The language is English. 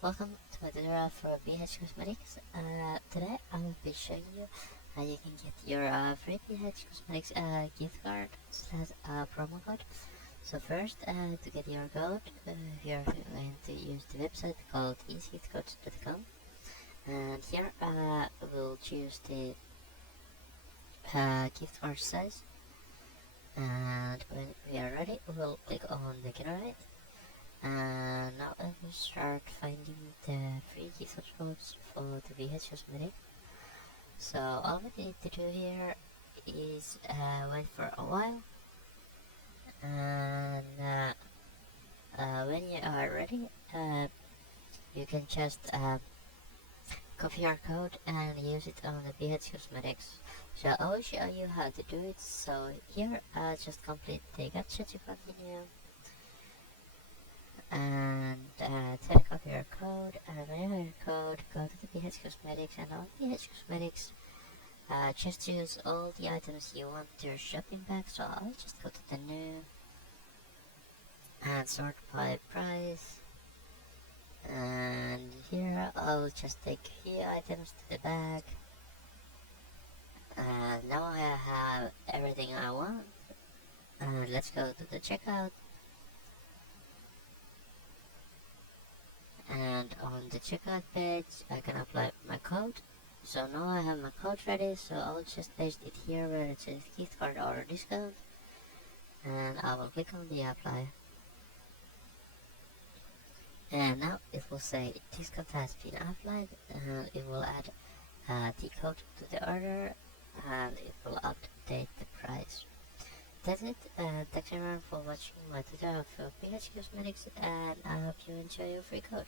Welcome to my tutorial for BH Cosmetics. Today I will be showing you how you can get your free BH Cosmetics gift card slash promo code. So first, to get your code, you're going to use the website called easygiftcodes.com, and here we'll choose the gift card size, and when we are ready, we'll click on the generate. And now let me start finding the free gift codes for the VH Cosmetic. So all we need to do here is wait for a while, and when you are ready, you can just copy your code and use it on the VH Cosmetics. So I will show you how to do it. So here, just complete the gacha to continue, and take up your code, and when you have your code, go to the BH Cosmetics, and on BH Cosmetics, just choose all the items you want to your shopping bag. So I'll just go to the new and sort by price, and here I'll just take a few items to the bag, and now I have everything I want, and let's go to the checkout. And on the checkout page I can apply my code. So now I have my code ready, so I'll just paste it here where it says gift card or discount, and I will click on the apply, and now it will say discount has been applied, and it will add the code to the order, and it will update the price. That's it. Thanks everyone for watching my tutorial for PH Cosmetics, and I hope you enjoy your free code.